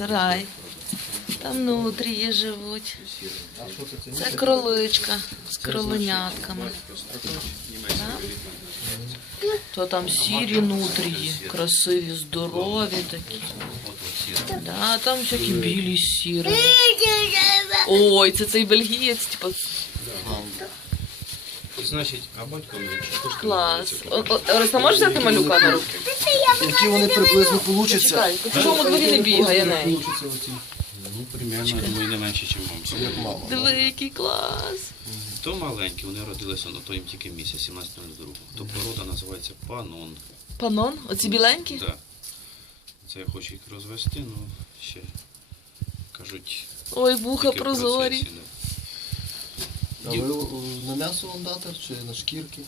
сарай. Там нутрії живуть. Це кроличка з кроленятками. Да? То там сірі нутрії, красиві, здорові такі. Да, там всякі білі сірі. Ой, це цей бельгієць, типу, Значить, а батько менше. клас. О, можеш взяти малюка на руки? Які вони приблизно получаться? Чекай, по чужому дворі не бігає неї. Получаться оці, Ну, примерно, думаю, не менше, ніж мамці. як мама. Диви, який клас. То маленькі, вони родилися, ну то їм тільки місяць, 17 другого. То порода називається панон. Панон, оці біленькі? Да. Це я хочу їх розвести, ну ще кажуть. Ой, вуха тільки в прозорі. процесі, да. А ви на м'ясо вам дати чи на шкірки?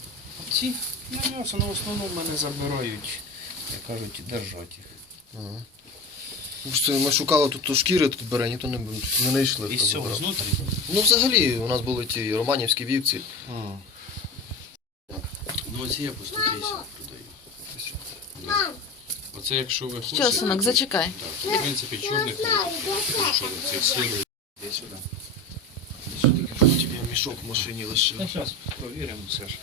Ці на м'ясо, ну, в основному мене забирають, як кажуть, держать їх. Ага. Ми шукали тут то шкіри, тут бере, ніхто не, не знайшли. І з цього знутрі. Ну взагалі, у нас були ті романівські вівці. Ну оці я по 150 продаю. Да. Оце якщо ви хочете. Що, синок, зачекай. Так, в принципі, чорних що це сірий. Іди сюди. Мішок в машині лишив. Та зараз провіримо все ж,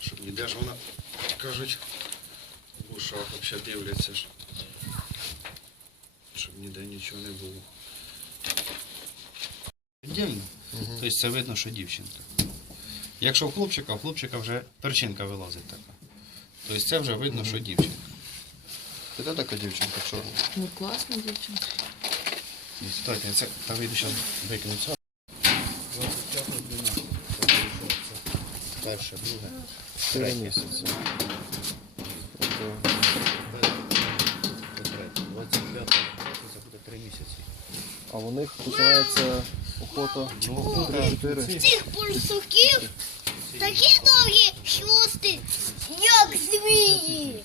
щоб ніде ж вона, кажуть, в ушах взагалі дивляться ж. Щоб ніде нічого не було. Ідеально. Тобто це видно, що дівчинка. Якщо в хлопчика, в хлопчика вже перчинка вилазить така. Тобто це вже видно, що дівчинка. Це така дівчинка чорна? Ну, класна дівчинка. Кстати, це та вийду зараз викину це. 25 12. Перше, друге. Три місяці. Тобто, Третє. 25 це буде 3 місяці. А у них починається охота Ну, 3-4. Цих бурсуків такі довгі хвости, як змії.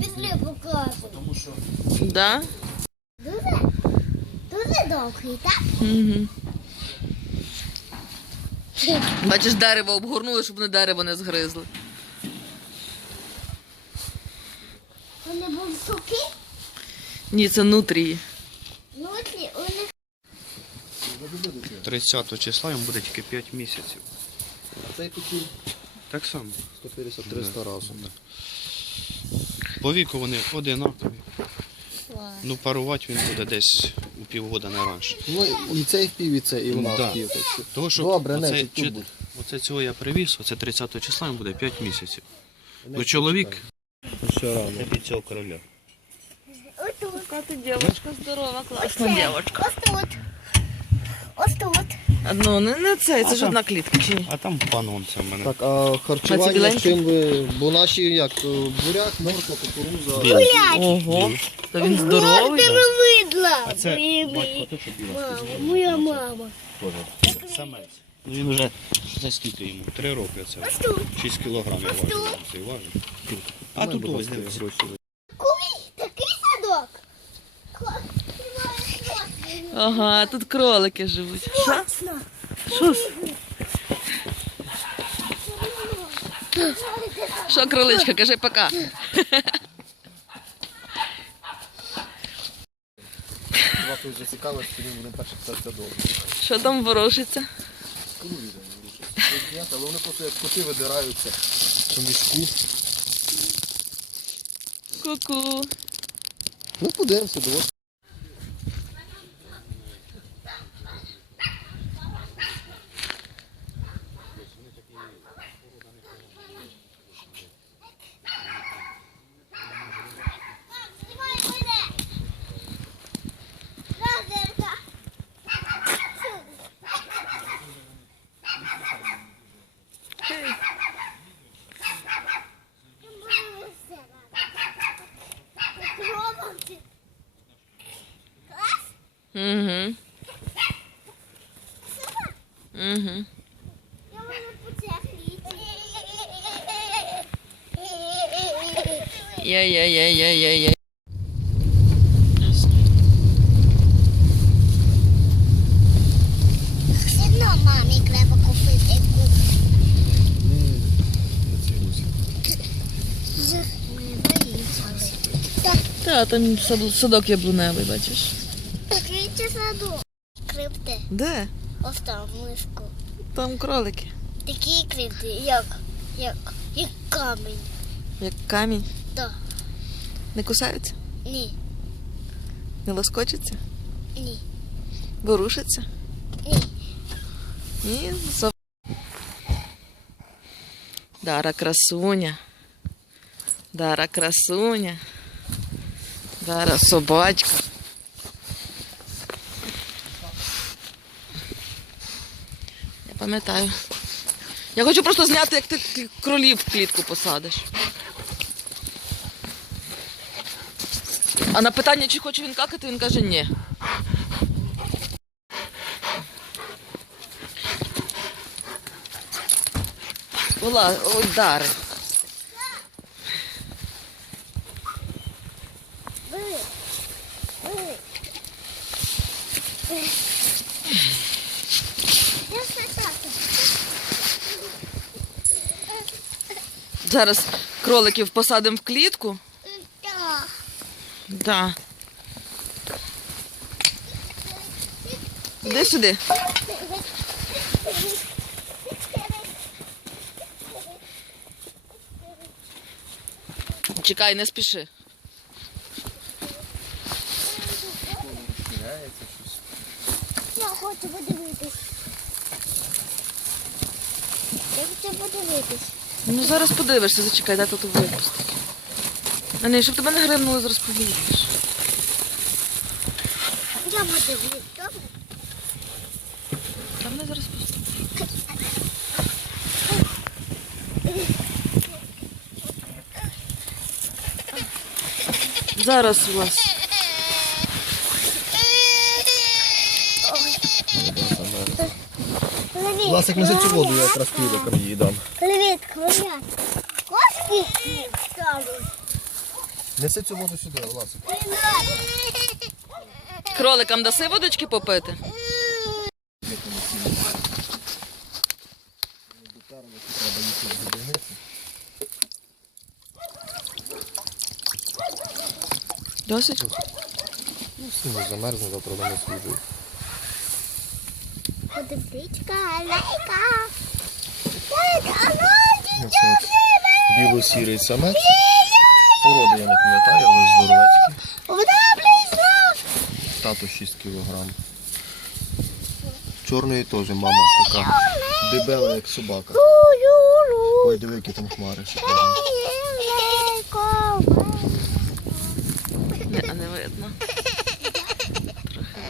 Після показу. Тому що Да? Дуже, дуже довгий, так? Угу. Бачиш, дерево обгорнули, щоб вони дерево не згризли. Вони бурсуки, Ні, це нутрії. нутрі, них 30 числа йому буде тільки 5 місяців. А цей такий Так само. 150-300 разів. По віку вони одинакові. Ну, парувати він буде десь півгода не раніше. Ну і цей впів, і це, і вона Да. впів. так що. Того, що Добре, не, оце, тут чи- будь. оце цього я привіз, оце 30 числа йому буде 5 місяців. Ну, чоловік Все рано. це під цього короля. Ось ти дівчинка здорова, класна дівчинка. Ось тут. Ось тут. Ну, не, не це, це А ж там- одна клітка, чи ні? А там панон це в мене. Так, а А ці харчування біленькі? чим ви. Бо наші як е, буряк, морква, кукуруза. Білий. Ого, та він здоровий. Видла. А це Моя, батько то, що моя мама. Самець. Ну він вже за скільки йому? Три роки це. 6 кілограмів важить. Цей важить. А тут ось дивись. Куй, такий садок. Клас. Тримаєш клас. Ага, тут кролики живуть. Що? Що? Що, кроличка, кажи пока. Тут зацікавились, тоді будемо перше питатися довго. Що там ворушиться? Ні, але вони просто як коти видираються по мішку. Ку-ку. Ну, подивимося, довго. Знімай мене. Лазерка. Клас? Угу. Угу. Я-я-я-я-я-я. Все одно мамі треба купити. Та, там садок яблуневий, бачиш. Бачите? Де? Ось там мишку. Там кролики. Такі кривді, як, як, як камінь. Як камінь. Да. Не кусаються? Ні, Не лоскочаться? ні, Ворушаться? ні. Ні, зо... Дара красуня. Дара красуня. Дара собачка. Пам'ятаю. Я хочу просто зняти, як ти кролів в клітку посадиш. А на питання, чи хоче він какати, він каже ні. Була, ой, Дари. Зараз кроликів посадимо в клітку. Так. Да. Іди сюди. Чекай, не спіши. Я хочу подивитись. Я хочу подивитись. Ну зараз подивишся, зачекай, дай тут випустити. А не, щоб тебе не гримнули, зараз повієш. Я подивлюсь, добре? Та мене зараз пустить. Зараз у вас. Левіт, Ласик неси цю воду, я якраз кроликам її дам. Левіт, хворят. Кошки. Неси цю воду сюди, Ласик. Кроликам даси водочки попити? Досить? Сильно замерзне, завтра дома свіжий. Подивичка, лейка. Біло-сірий самець. Породи я не пам'ятаю, але здоровецький. Вода близько. Тато 6 кг. Чорної теж мама така. Дебела, як собака. Ой, диви, які там хмари. шикарні.